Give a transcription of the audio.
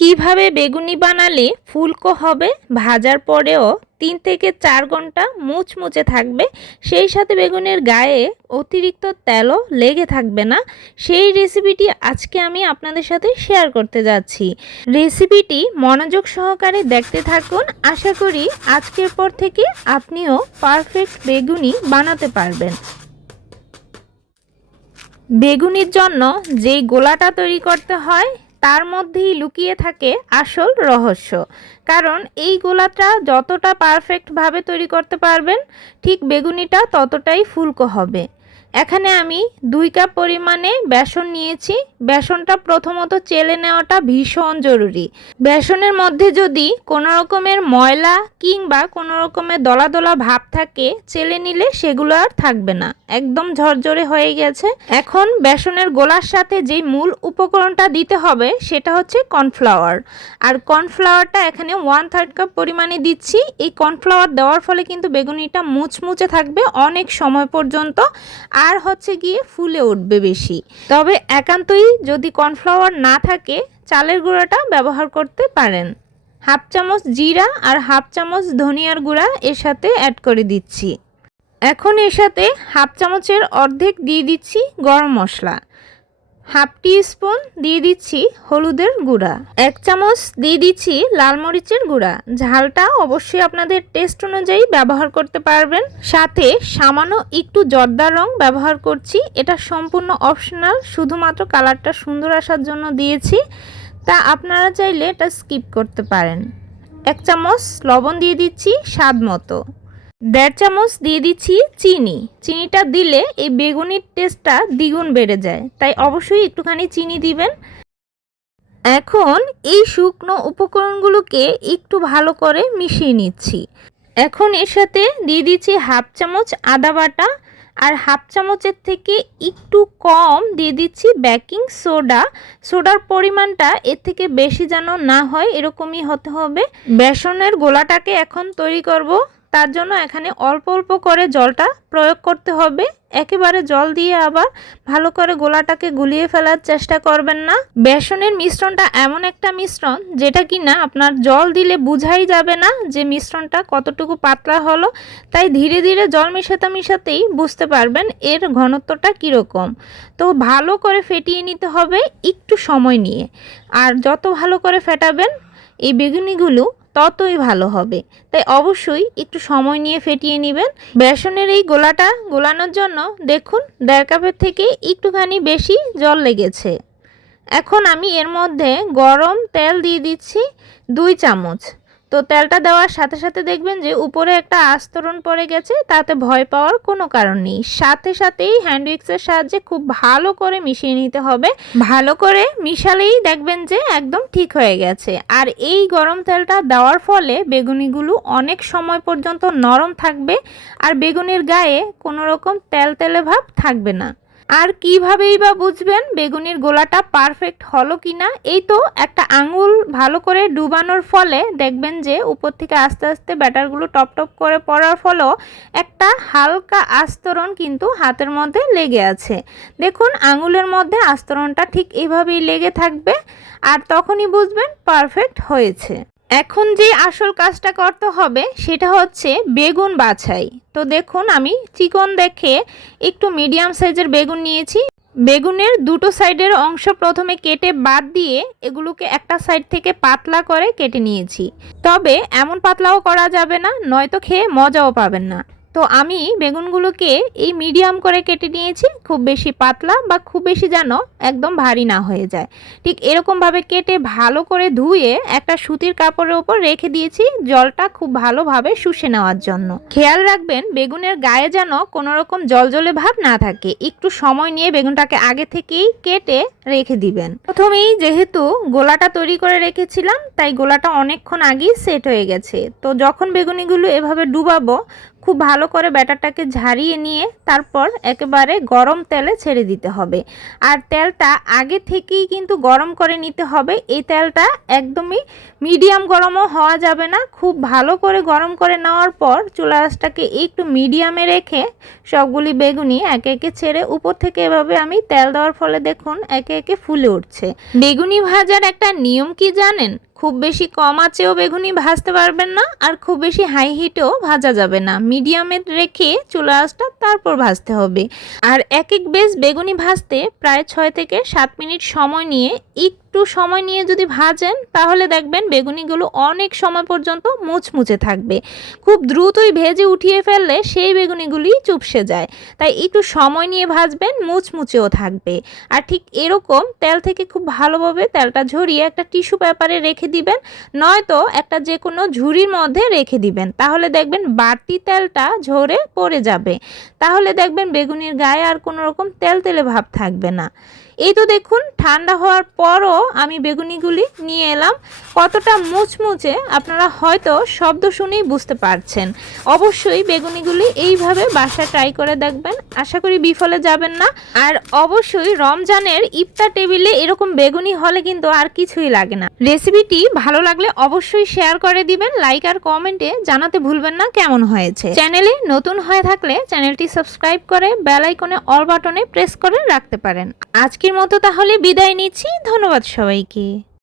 কিভাবে বেগুনি বানালে ফুলকো হবে, ভাজার পরেও 3 থেকে 4 ঘন্টা মুচমুচে থাকবে, সেই সাথে বেগুনের গায়ে অতিরিক্ত তেলও লেগে থাকবে না, সেই রেসিপিটি আজকে আমি আপনাদের সাথে শেয়ার করতে যাচ্ছি। রেসিপিটি মনোযোগ সহকারে দেখতে থাকুন। আশা করি আজকের পর থেকে আপনিও পারফেক্ট বেগুনি বানাতে পারবেন। বেগুনির জন্য যেই গোলাটা তৈরি করতে হয় তার মধ্যেই লুকিয়ে থাকে আসল রহস্য। কারণ এই গোলাটা যতটা পারফেক্টভাবে তৈরি করতে পারবেন, ঠিক বেগুনিটা ততটাই ফুলকো হবে। এখানে আমি 2 কাপ পরিমাণে বেসন নিয়েছি। বেসনটা প্রথমত চেলে নেওয়াটা ভীষণ জরুরি। বেসনের মধ্যে যদি কোনো রকমের ময়লা কিংবা কোনো রকমের দলা দলা ভাব থাকে, চেলে নিলে সেগুলো আর থাকবে না, একদম ঝরঝরে হয়ে গেছে। এখন বেসনের গোলার সাথে যেই মূল উপকরণটা দিতে হবে সেটা হচ্ছে কর্নফ্লাওয়ার। আর কর্নফ্লাওয়ারটা এখানে 1/3 কাপ পরিমাণে দিচ্ছি। এই কর্নফ্লাওয়ার দেওয়ার ফলে কিন্তু বেগুনিটা মুচমুচে থাকবে অনেক সময় পর্যন্ত, আর হচ্ছে গিয়ে ফুলে উঠবে বেশি। তবে একান্তই যদি কর্নফ্লাওয়ার না থাকে, চালের গুঁড়াটা ব্যবহার করতে পারেন। 1/2 চামচ জিরা আর 1/2 চামচ ধনিয়ার গুঁড়া এর সাথে অ্যাড করে দিচ্ছি। এখন এর সাথে 1/2 চামচের অর্ধেক দিয়ে দিচ্ছি গরম মশলা, 1/2 টিস্পুন দিয়ে দিচ্ছি হলুদের গুঁড়া, 1 চামচ দিয়ে দিচ্ছি লাল মরিচের গুঁড়া। ঝালটা অবশ্যই আপনাদের টেস্ট অনুযায়ী ব্যবহার করতে পারবেন। সাথে সামান্য একটু জর্দার রং ব্যবহার করছি, এটা সম্পূর্ণ অপশনাল, শুধুমাত্র কালারটা সুন্দর আসার জন্য দিয়েছি, তা আপনারা চাইলে এটা স্কিপ করতে পারেন। 1 চামচ লবণ দিয়ে দিচ্ছি স্বাদ মতো, 1.5 চামচ দিয়ে দিচ্ছি চিনি। চিনিটা দিলে এই বেগুনির টেস্টটা দ্বিগুণ বেড়ে যায়, তাই অবশ্যই একটুখানি চিনি দিবেন। এখন এই শুকনো উপকরণগুলোকে একটু ভালো করে মিশিয়ে নিচ্ছি। এখন এর সাথে দিয়ে দিচ্ছি 1/2 চামচ আদা বাটা, আর 1/2 চামচের থেকে একটু কম দিয়ে দিচ্ছি বেকিং সোডা। সোডার পরিমাণটা এর থেকে বেশি যেন না হয়, এরকমই হতে হবে। বেসনের গোলাটাকে এখন তৈরি করব, তার জন্য এখানে অল্প অল্প করে জলটা প্রয়োগ করতে হবে। একেবারে জল দিয়ে আবার ভালো করে গোলাটাকে গুলিয়ে ফেলার চেষ্টা করবেন না। বেসনের মিশ্রণটা এমন একটা মিশ্রণ যেটা কিনা আপনার জল দিলে বোঝাই যাবে না যে মিশ্রণটা কতটুকু পাতলা হলো, তাই ধীরে ধীরে জল মিশাতেই বুঝতে পারবেন এর ঘনত্বটা কীরকম। তো ভালো করে ফেটিয়ে নিতে হবে একটু সময় নিয়ে, আর যত ভালো করে ফেটাবেন এই বেগুনিগুলো ততই ভালো হবে, তাই অবশ্যই একটু সময় নিয়ে ফেটিয়ে নেবেন। বেসনের এই গোলাটা গোলানোর জন্য দেখুন 1.5 কাপের থেকে একটুখানি বেশি জল লেগেছে। এখন আমি এর মধ্যে গরম তেল দিয়ে দিচ্ছি 2 চামচ। তো তেলটা দেওয়ার সাথে সাথে দেখবেন যে উপরে একটা আস্তরণ পড়ে গেছে, তাতে ভয় পাওয়ার কোনো কারণ নেই। সাথে সাথেই হ্যান্ড উইক্সের সাহায্যে খুব ভালো করে মিশিয়ে নিতে হবে। ভালো করে মিশালেই দেখবেন যে একদম ঠিক হয়ে গেছে। আর এই গরম তেলটা দেওয়ার ফলে বেগুনিগুলো অনেক সময় পর্যন্ত নরম থাকবে, আর বেগুনির গায়ে কোনো রকম তেলে ভাব থাকবে না। আর কিভাবেই বা বুঝবেন বেগুনির গোলাটা পারফেক্ট হলো কিনা? এই তো একটা আঙুল ভালো করে ডুবানোর ফলে দেখবেন যে উপর থেকে আস্তে আস্তে ব্যাটারগুলো টপ টপ করে পড়ার ফলেও একটা হালকা আস্তরণ কিন্তু হাতের মধ্যে লেগে আছে। দেখুন আঙুলের মধ্যে আস্তরণটা ঠিক এইভাবেই লেগে থাকবে, আর তখনই বুঝবেন পারফেক্ট হয়েছে। এখন যে আসল কাজটা করতে হবে সেটা হচ্ছে বেগুন বাছাই। তো দেখুন আমি চিকন দেখে একটু মিডিয়াম সাইজের বেগুন নিয়েছি। বেগুনের দুটো সাইডের অংশ প্রথমে কেটে বাদ দিয়ে এগুলোকে একটা সাইড থেকে পাতলা করে কেটে নিয়েছি। তবে এমন পাতলাও করা যাবে না, নয়তো খেয়ে মজাও পাবেন না। তো আমি বেগুনগুলোকে এই মিডিয়াম করে কেটে নিয়েছি, খুব বেশি পাতলা বা খুব বেশি যেন একদম ভারী না হয়ে যায়। ঠিক এরকমভাবে কেটে ভালো করে ধুয়ে একটা সুতির কাপড়ের ওপর রেখে দিয়েছি, জলটা খুব ভালোভাবে শুষে নেওয়ার জন্য। খেয়াল রাখবেন বেগুনের গায়ে যেন কোনো রকম জলজলে ভাব না থাকে। একটু সময় নিয়ে বেগুনটাকে আগে থেকেই কেটে রেখে দিবেন। প্রথমেই যেহেতু গোলাটা তৈরি করে রেখেছিলাম, তাই গোলাটা অনেকক্ষণ আগেই সেট হয়ে গেছে। তো যখন বেগুনিগুলো এভাবে ডুবাবো, খুব ভালো করে ব্যাটারটাকে ঝারিয়ে নিয়ে তারপর একেবারে গরম তেলে ছেড়ে দিতে হবে। আর তেলটা আগে থেকেই কিন্তু গরম করে নিতে হবে। এই তেলটা একদমই মিডিয়াম গরমও হওয়া যাবে না। খুব ভালো করে গরম করে নেওয়ার পর চুলা আঁচটাকে একটু মিডিয়ামে রেখে সবগুলি বেগুনি একে একে ছেড়ে উপর থেকে এভাবে আমি তেল দেওয়ার ফলে দেখুন একে একে ফুলে উঠছে। বেগুনি ভাজার একটা নিয়ম কি জানেন? খুব বেশি কম আঁচেও বেগুনি ভাজতে পারবেন না, আর খুব বেশি হাই হিটেও ভাজা যাবে না। মিডিয়ামে রেখে চুলা আঁচটা তারপর ভাজতে হবে। আর এক এক বেশ বেগুনি ভাজতে প্রায় 6 থেকে 7 মিনিট সময় নিয়ে একটু সময় নিয়ে যদি ভাজেন তাহলে দেখবেন বেগুনিগুলো অনেক সময় পর্যন্ত মুচমুচে থাকবে। খুব দ্রুতই ভেজে উঠিয়ে ফেললে সেই বেগুনিগুলি চুপসে যায়। তাই একটু সময় নিয়ে ভাজবেন, মুচমুচেও থাকবে। আর ঠিক এরকম তেল থেকে খুব ভালোভাবে তেলটা ঝরিয়ে একটা টিস্যু পেপারে রেখে দিবেন, নয়তো একটা যে কোনো ঝুড়ির মধ্যে রেখে দিবেন। তাহলে দেখবেন বাড়তি তেলটা ঝরে পড়ে যাবে। তাহলে দেখবেন বেগুনির গায়ে আর কোনো রকম তেল তেলে ভাব থাকবে না। এই তো দেখুন ঠান্ডা হওয়ার পরও আমি বেগুনিগুলি নিয়ে এলাম। কতটা মুচমুচে আপনারা হয়তো শব্দ শুনেই বুঝতে পারছেন। অবশ্যই বেগুনিগুলি এইভাবে বাসায় ট্রাই করে দেখবেন, আশা করি বিফলে যাবেন না। আর অবশ্যই রমজানের ইফতার টেবিলে এরকম বেগুনি হলে কিন্তু আর কিছুই লাগে না। রেসিপিটি ভালো লাগলে অবশ্যই শেয়ার করে দিবেন, লাইক আর কমেন্টে জানাতে ভুলবেন না কেমন হয়েছে। চ্যানেলে নতুন হয়ে থাকলে চ্যানেলটি সাবস্ক্রাইব করে বেল আইকনে অল বাটনে প্রেস করে রাখতে পারেন। আজকের মতো তাহলে বিদায় নিচ্ছি। ধন্যবাদ সবাইকে।